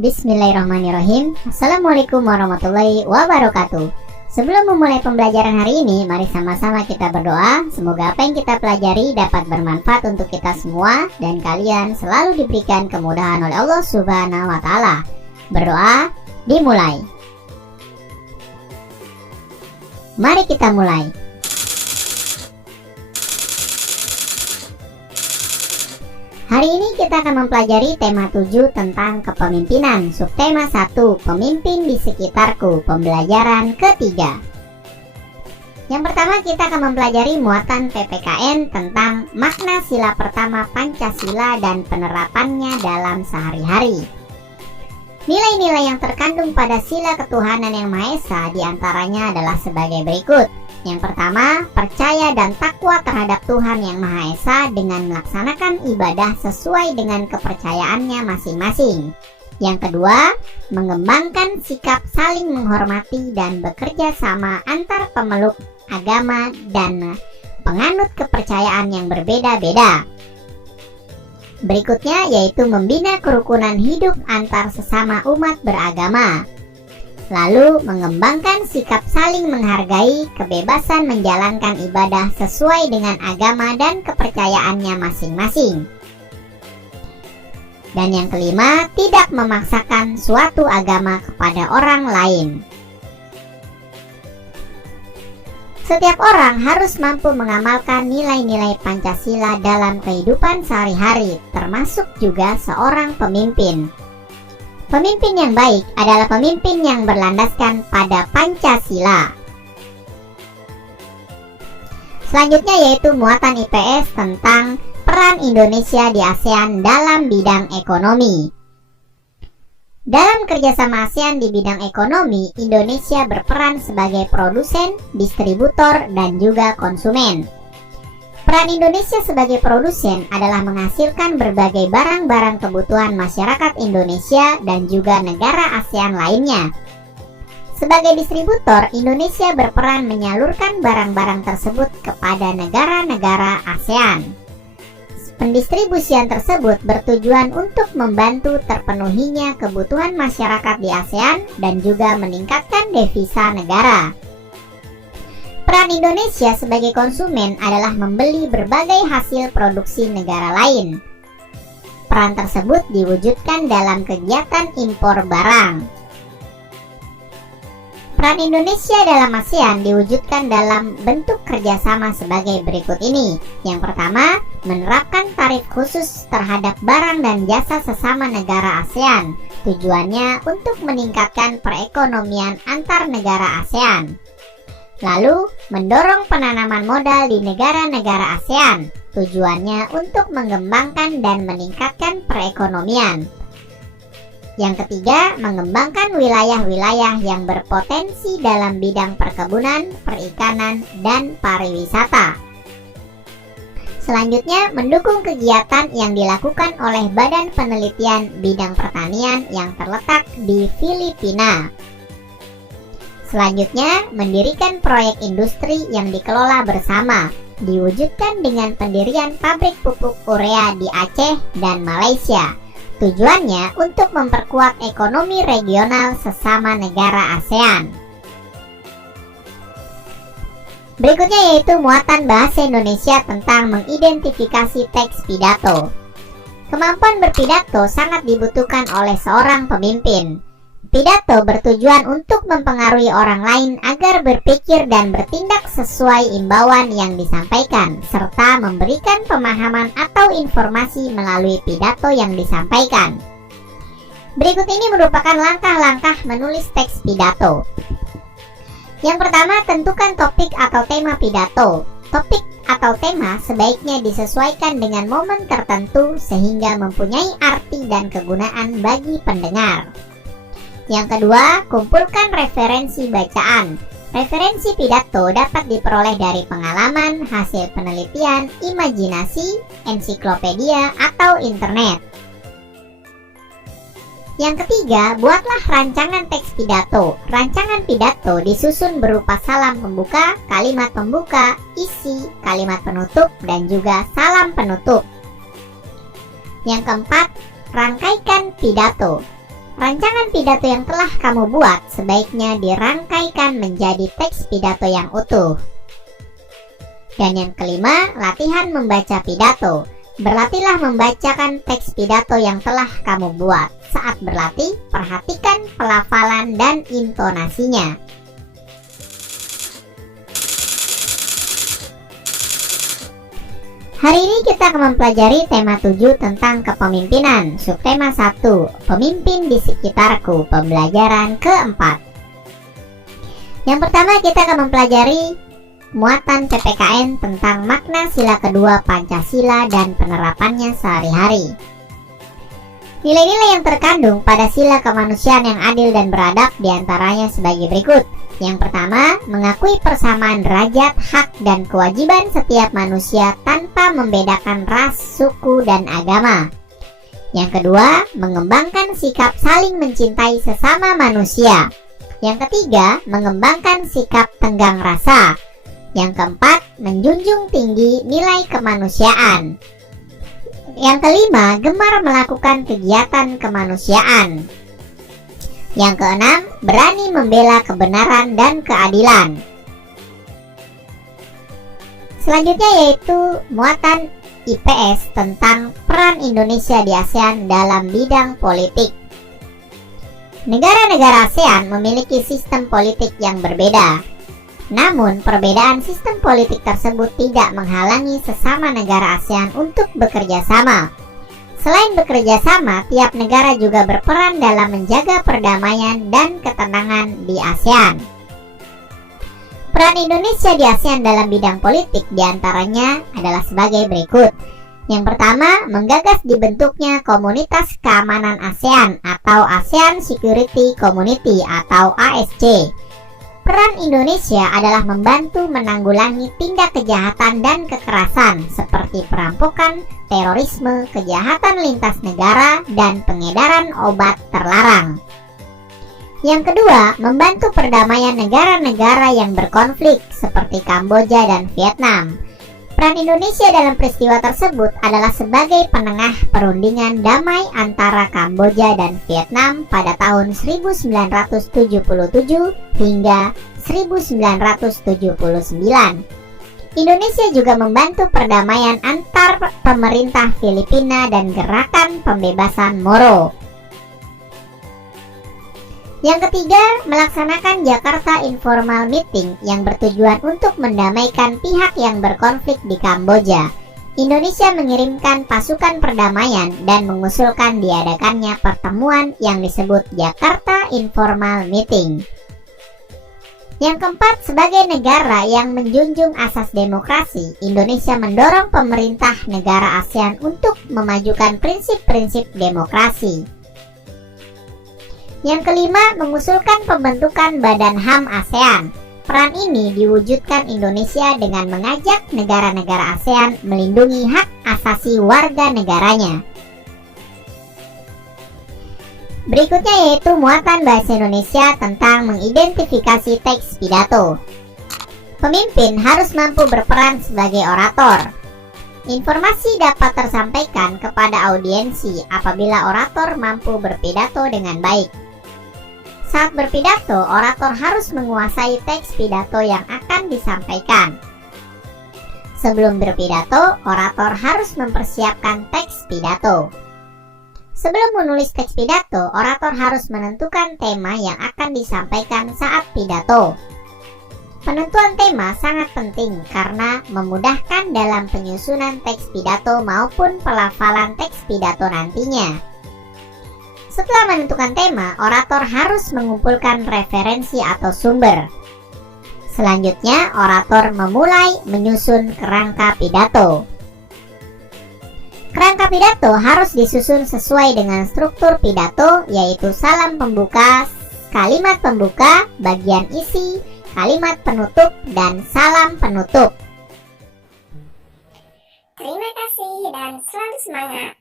Bismillahirrahmanirrahim. Assalamualaikum warahmatullahi wabarakatuh. Sebelum memulai pembelajaran hari ini, mari sama-sama kita berdoa. Semoga apa yang kita pelajari dapat bermanfaat untuk kita semua dan kalian selalu diberikan kemudahan oleh Allah Subhanahu wa Ta'ala. Berdoa dimulai. Mari kita mulai. Hari ini kita akan mempelajari tema 7 tentang kepemimpinan. Subtema 1, pemimpin di sekitarku, pembelajaran ketiga. Yang pertama kita akan mempelajari muatan PPKN tentang makna sila pertama Pancasila dan penerapannya dalam sehari-hari. Nilai-nilai yang terkandung pada sila ketuhanan yang Maha Esa diantaranya adalah sebagai berikut. Yang pertama, percaya dan takwa terhadap Tuhan Yang Maha Esa dengan melaksanakan ibadah sesuai dengan kepercayaannya masing-masing. Yang kedua, mengembangkan sikap saling menghormati dan bekerja sama antar pemeluk agama dan penganut kepercayaan yang berbeda-beda. Berikutnya yaitu membina kerukunan hidup antar sesama umat beragama. Lalu mengembangkan sikap saling menghargai, kebebasan menjalankan ibadah sesuai dengan agama dan kepercayaannya masing-masing. Dan yang kelima, tidak memaksakan suatu agama kepada orang lain. Setiap orang harus mampu mengamalkan nilai-nilai Pancasila dalam kehidupan sehari-hari, termasuk juga seorang pemimpin. Pemimpin yang baik adalah pemimpin yang berlandaskan pada Pancasila. Selanjutnya yaitu muatan IPS tentang peran Indonesia di ASEAN dalam bidang ekonomi. Dalam kerjasama ASEAN di bidang ekonomi, Indonesia berperan sebagai produsen, distributor, dan juga konsumen. Peran Indonesia sebagai produsen adalah menghasilkan berbagai barang-barang kebutuhan masyarakat Indonesia dan juga negara ASEAN lainnya. Sebagai distributor, Indonesia berperan menyalurkan barang-barang tersebut kepada negara-negara ASEAN. Pendistribusian tersebut bertujuan untuk membantu terpenuhinya kebutuhan masyarakat di ASEAN dan juga meningkatkan devisa negara. Peran Indonesia sebagai konsumen adalah membeli berbagai hasil produksi negara lain. Peran tersebut diwujudkan dalam kegiatan impor barang. Peran Indonesia dalam ASEAN diwujudkan dalam bentuk kerjasama sebagai berikut ini. Yang pertama, menerapkan tarif khusus terhadap barang dan jasa sesama negara ASEAN. Tujuannya untuk meningkatkan perekonomian antar negara ASEAN. Lalu, mendorong penanaman modal di negara-negara ASEAN. Tujuannya untuk mengembangkan dan meningkatkan perekonomian. Yang ketiga, mengembangkan wilayah-wilayah yang berpotensi dalam bidang perkebunan, perikanan, dan pariwisata. Selanjutnya, mendukung kegiatan yang dilakukan oleh Badan Penelitian Bidang Pertanian yang terletak di Filipina. Selanjutnya, mendirikan proyek industri yang dikelola bersama, diwujudkan dengan pendirian pabrik pupuk urea di Aceh dan Malaysia. Tujuannya untuk memperkuat ekonomi regional sesama negara ASEAN. Berikutnya yaitu muatan bahasa Indonesia tentang mengidentifikasi teks pidato. Kemampuan berpidato sangat dibutuhkan oleh seorang pemimpin. Pidato bertujuan untuk mempengaruhi orang lain agar berpikir dan bertindak sesuai imbauan yang disampaikan, serta memberikan pemahaman atau informasi melalui pidato yang disampaikan. Berikut ini merupakan langkah-langkah menulis teks pidato. Yang pertama, tentukan topik atau tema pidato. Topik atau tema sebaiknya disesuaikan dengan momen tertentu sehingga mempunyai arti dan kegunaan bagi pendengar. Yang kedua, kumpulkan referensi bacaan. Referensi pidato dapat diperoleh dari pengalaman, hasil penelitian, imajinasi, ensiklopedia, atau internet. Yang ketiga, buatlah rancangan teks pidato. Rancangan pidato disusun berupa salam pembuka, kalimat pembuka, isi, kalimat penutup, dan juga salam penutup. Yang keempat, rangkaikan pidato. Rancangan pidato yang telah kamu buat sebaiknya dirangkaikan menjadi teks pidato yang utuh. Dan yang kelima, latihan membaca pidato. Berlatihlah membacakan teks pidato yang telah kamu buat. Saat berlatih, perhatikan pelafalan dan intonasinya. Hari ini kita akan mempelajari tema 7 tentang kepemimpinan. Subtema 1, pemimpin di sekitarku, pembelajaran keempat. Yang pertama kita akan mempelajari muatan PPKN tentang makna sila kedua Pancasila dan penerapannya sehari-hari. Nilai-nilai yang terkandung pada sila kemanusiaan yang adil dan beradab diantaranya sebagai berikut. Yang pertama, mengakui persamaan derajat, hak, dan kewajiban setiap manusia tanpa membedakan ras, suku, dan agama. Yang kedua, mengembangkan sikap saling mencintai sesama manusia. Yang ketiga, mengembangkan sikap tenggang rasa. Yang keempat, menjunjung tinggi nilai kemanusiaan. Yang kelima, gemar melakukan kegiatan kemanusiaan. Yang keenam, berani membela kebenaran dan keadilan. Selanjutnya yaitu muatan IPS tentang peran Indonesia di ASEAN dalam bidang politik. Negara-negara ASEAN memiliki sistem politik yang berbeda. Namun, perbedaan sistem politik tersebut tidak menghalangi sesama negara ASEAN untuk bekerja sama. Selain bekerja sama, tiap negara juga berperan dalam menjaga perdamaian dan ketenangan di ASEAN. Peran Indonesia di ASEAN dalam bidang politik diantaranya adalah sebagai berikut. Yang pertama, menggagas dibentuknya Komunitas Keamanan ASEAN atau ASEAN Security Community atau ASC. Peran Indonesia adalah membantu menanggulangi tindak kejahatan dan kekerasan seperti perampokan, terorisme, kejahatan lintas negara, dan pengedaran obat terlarang. Yang kedua, membantu perdamaian negara-negara yang berkonflik seperti Kamboja dan Vietnam. Peran Indonesia dalam peristiwa tersebut adalah sebagai penengah perundingan damai antara Kamboja dan Vietnam pada tahun 1977 hingga 1979. Indonesia juga membantu perdamaian antar pemerintah Filipina dan gerakan pembebasan Moro. Yang ketiga, melaksanakan Jakarta Informal Meeting yang bertujuan untuk mendamaikan pihak yang berkonflik di Kamboja. Indonesia mengirimkan pasukan perdamaian dan mengusulkan diadakannya pertemuan yang disebut Jakarta Informal Meeting. Yang keempat, sebagai negara yang menjunjung asas demokrasi, Indonesia mendorong pemerintah negara ASEAN untuk memajukan prinsip-prinsip demokrasi. Yang kelima, mengusulkan pembentukan Badan HAM ASEAN. Peran ini diwujudkan Indonesia dengan mengajak negara-negara ASEAN melindungi hak asasi warga negaranya. Berikutnya yaitu muatan bahasa Indonesia tentang mengidentifikasi teks pidato. Pemimpin harus mampu berperan sebagai orator. Informasi dapat tersampaikan kepada audiensi apabila orator mampu berpidato dengan baik. Saat berpidato, orator harus menguasai teks pidato yang akan disampaikan. Sebelum berpidato, orator harus mempersiapkan teks pidato. Sebelum menulis teks pidato, orator harus menentukan tema yang akan disampaikan saat pidato. Penentuan tema sangat penting karena memudahkan dalam penyusunan teks pidato maupun pelafalan teks pidato nantinya. Setelah menentukan tema, orator harus mengumpulkan referensi atau sumber. Selanjutnya, orator memulai menyusun kerangka pidato. Kerangka pidato harus disusun sesuai dengan struktur pidato, yaitu salam pembuka, kalimat pembuka, bagian isi, kalimat penutup, dan salam penutup. Terima kasih dan selalu semangat.